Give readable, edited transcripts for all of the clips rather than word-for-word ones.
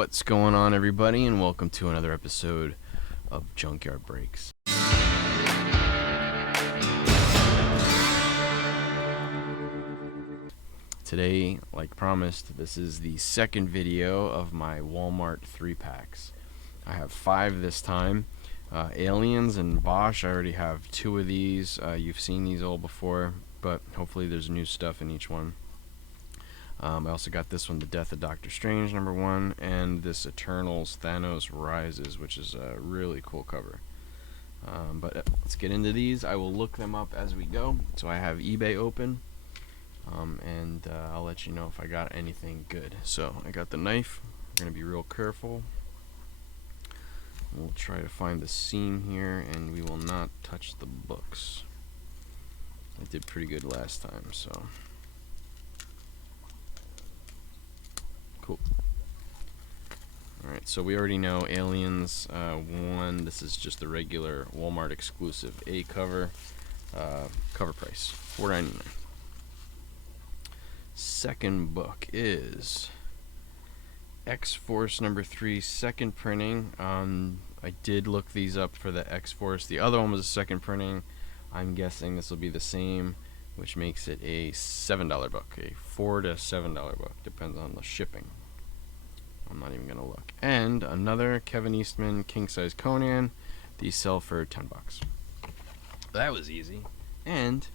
What's going on, everybody, and welcome to another episode of Junkyard Breaks. Today, like promised, this is the second video of my Walmart 3-packs. I have 5 this time. Aliens and Bosch, I already have 2 of these. You've seen these all before, but hopefully there's new stuff in each one. I also got this one, The Death of Doctor Strange, #1, and this Eternals Thanos Rises, which is a really cool cover. But let's get into these. I will look them up as we go. So I have eBay open, and I'll let you know if I got anything good. So I got the knife. We're going to be real careful. We'll try to find the seam here, and we will not touch the books. I did pretty good last time, so cool. Alright, so we already know Aliens 1. This is just the regular Walmart exclusive A cover. Cover price $4.99. Second book is X-Force #3, second printing. I did look these up for the X-Force. The other one was a second printing. I'm guessing this will be the same, which makes it a $7 book. A $4 to $7 book, depends on the shipping. I'm not even gonna look. And another Kevin Eastman king size Conan. These sell for $10. That was easy. And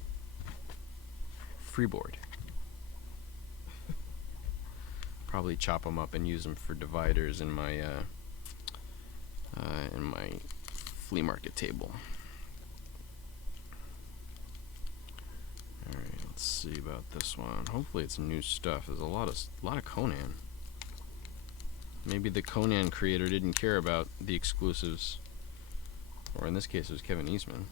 freeboard. Probably chop them up and use them for dividers in my flea market table. All right, let's see about this one. Hopefully it's new stuff. There's a lot of Conan. Maybe the Conan creator didn't care about the exclusives, or in this case it was Kevin Eastman.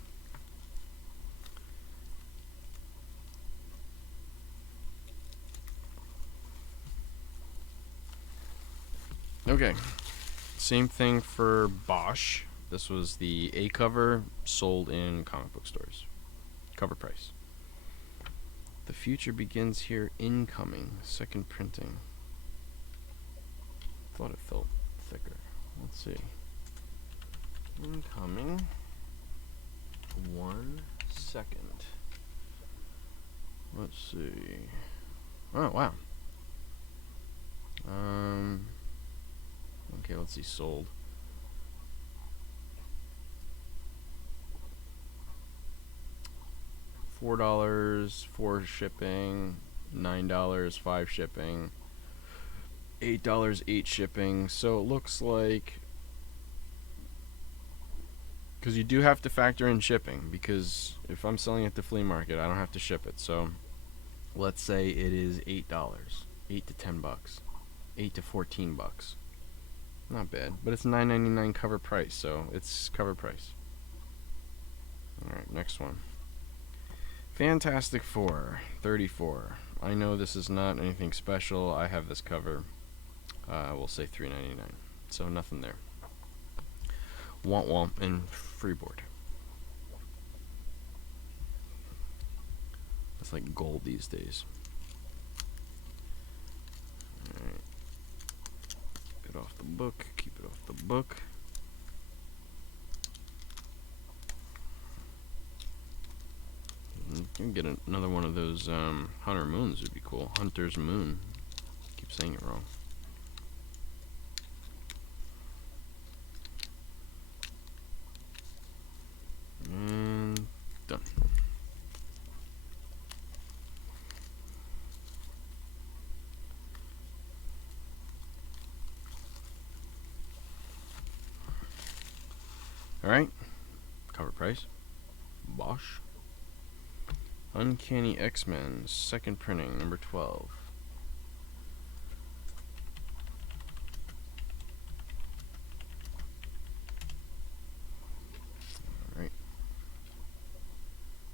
Okay, same thing for Bosch. This was the A cover, sold in comic book stores. Cover price. The Future Begins Here, incoming, second printing. Thought it felt thicker. Let's see. Incoming. 1 second. Let's see. Oh wow. Okay, let's see, sold. $4 for shipping, $9 5 shipping, $8 8 shipping. So it looks like, because you do have to factor in shipping, because if I'm selling at the flea market, I don't have to ship it. So let's say it is $8, $8 to $10, $8 to $14. Not bad, but it's $9.99 cover price, so it's cover price. Alright, next one. Fantastic Four 34. I know this is not anything special. I have this cover. We'll say $3.99. So nothing there. Womp and freeboard. It's like gold these days. Alright. Keep it off the book. Keep it off the book. You can get another one of those Hunter Moons would be cool. Hunter's Moon. Keep saying it wrong. And done. Alright. Cover price. Bosch. Uncanny X-Men, second printing, #12. Alright.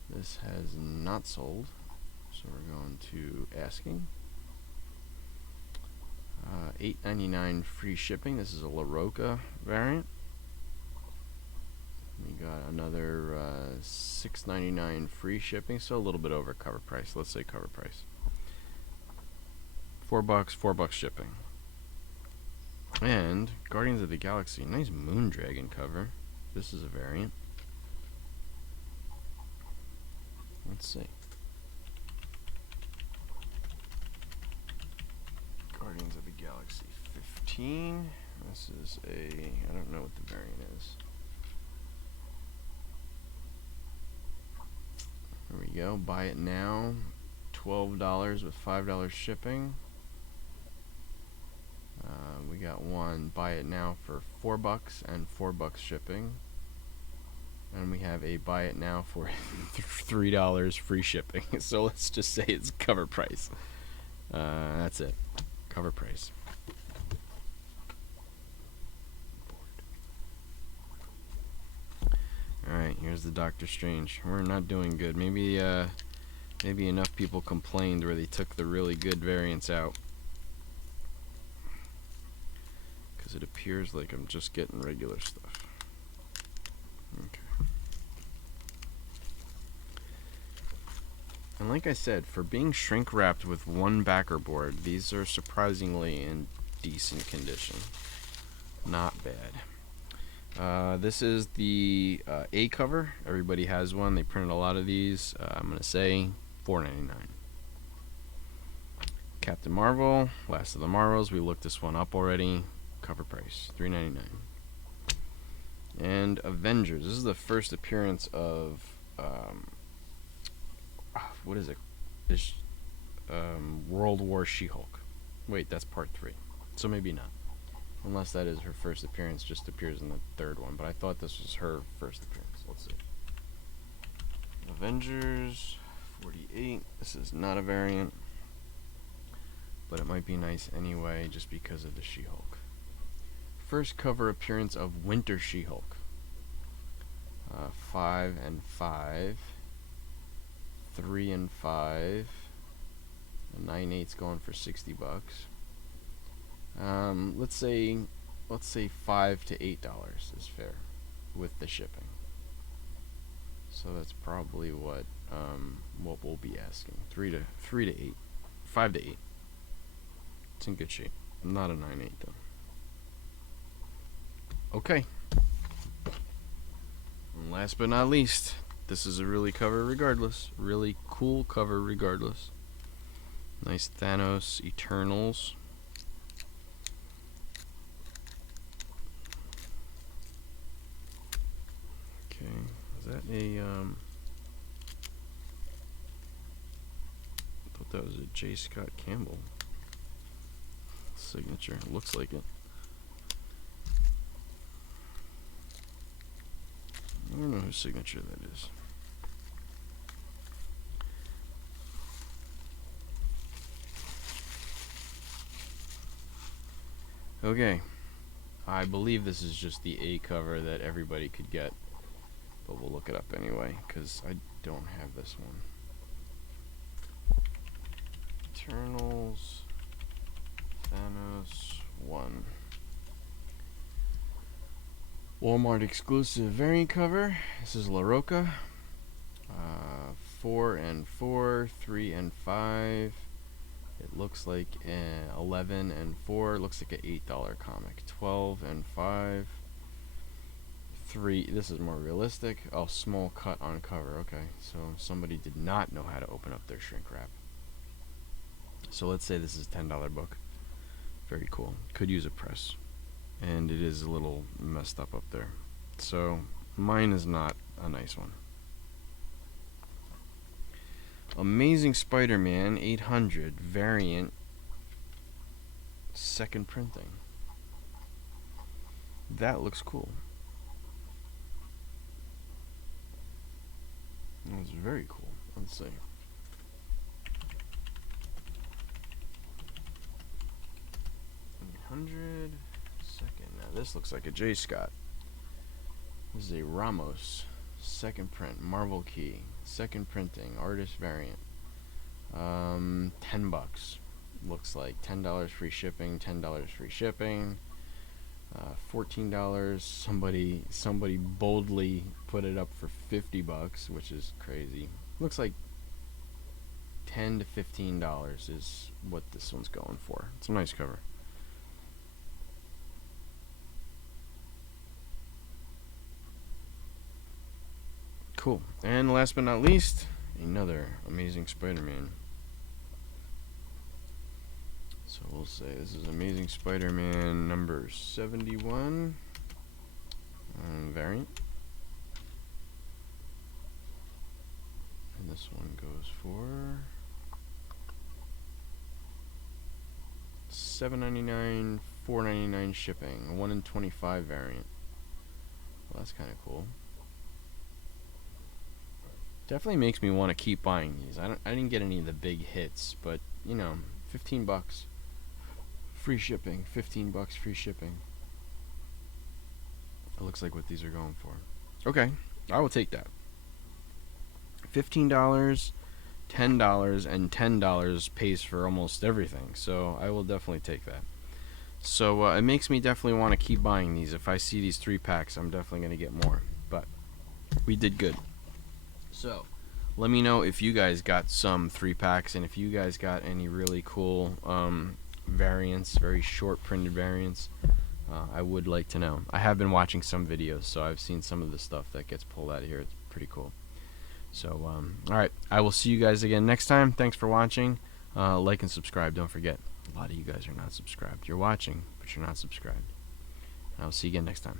This has not sold, so we're going to asking. $8.99 free shipping. This is a La Roca variant. We got another $6.99 free shipping, so a little bit over cover price. Let's say cover price. $4, $4 shipping. And Guardians of the Galaxy, nice Moondragon cover. This is a variant. Let's see. Guardians of the Galaxy 15. This is I don't know what the variant is. There we go. Buy it now. $12 with $5 shipping. We got one. Buy it now for $4 and $4 shipping. And we have a buy it now for $3 free shipping. So let's just say it's cover price. That's it. Cover price. Alright, here's the Doctor Strange. We're not doing good. Maybe enough people complained where they took the really good variants out. Because it appears like I'm just getting regular stuff. Okay. And like I said, for being shrink wrapped with one backer board, these are surprisingly in decent condition. Not bad. This is the A cover. Everybody has one. They printed a lot of these. I'm going to say $4.99. Captain Marvel, Last of the Marvels. We looked this one up already. Cover price, $3.99. And Avengers. This is the first appearance of what is it? This World War She-Hulk. Wait, that's part 3. So maybe not. Unless that is her first appearance, just appears in the third one. But I thought this was her first appearance. Let's see. Avengers 48. This is not a variant. But it might be nice anyway, just because of the She-Hulk. First cover appearance of Winter She-Hulk. 5 and 5. 3 and 5. The 9/8's going for $60. Let's say $5 to $8 is fair with the shipping. So that's probably what we'll be asking. 3 to 8, 5 to 8. It's in good shape. Not a 9/8 though. Okay. And last but not least, this is a really cover regardless. Really cool cover regardless. Nice Thanos Eternals. Okay, is that a I thought that was a J. Scott Campbell signature. Looks like it. I don't know whose signature that is. Okay, I believe this is just the A cover that everybody could get, but we'll look it up anyway, because I don't have this one. Eternals, Thanos 1. Walmart exclusive variant cover. This is La Roca. 4 and 4, 3 and 5. It looks like 11 and 4. It looks like an $8 comic. 12 and 5. 3. This is more realistic. Oh, small cut on cover. Okay, so somebody did not know how to open up their shrink wrap. So let's say this is a $10 book. Very cool. Could use a press. And it is a little messed up there. So mine is not a nice one. Amazing Spider-Man 800 variant, second printing. That looks cool. That's very cool. Let's see. 800 second. Now this looks like a J. Scott. This is a Ramos second print, Marvel Key, second printing, artist variant. $10. Looks like $10 free shipping, $10 free shipping. $14. Somebody boldly put it up for $50, which is crazy. Looks like $10 to $15 is what this one's going for. It's a nice cover. Cool. And last but not least, another Amazing Spider-Man. So we'll say this is Amazing Spider-Man number 71 variant. And this one goes for $7.99, $4.99 shipping. A 1 in 25 variant. Well, that's kind of cool. Definitely makes me want to keep buying these. I didn't get any of the big hits, but you know, 15 bucks free shipping, 15 bucks free shipping. It looks like what these are going for. Okay, I will take that. $15, $10, and $10 pays for almost everything, so I will definitely take that. So it makes me definitely want to keep buying these. If I see these 3-packs, I'm definitely going to get more. But we did good. So let me know if you guys got some 3-packs, and if you guys got any really cool variants, very short printed variants. I would like to know. I have been watching some videos, so I've seen some of the stuff that gets pulled out of here. It's pretty cool. So alright, I will see you guys again next time. Thanks for watching. Like and subscribe, don't forget. A lot of you guys are not subscribed. You're watching, but you're not subscribed. And I'll see you again next time.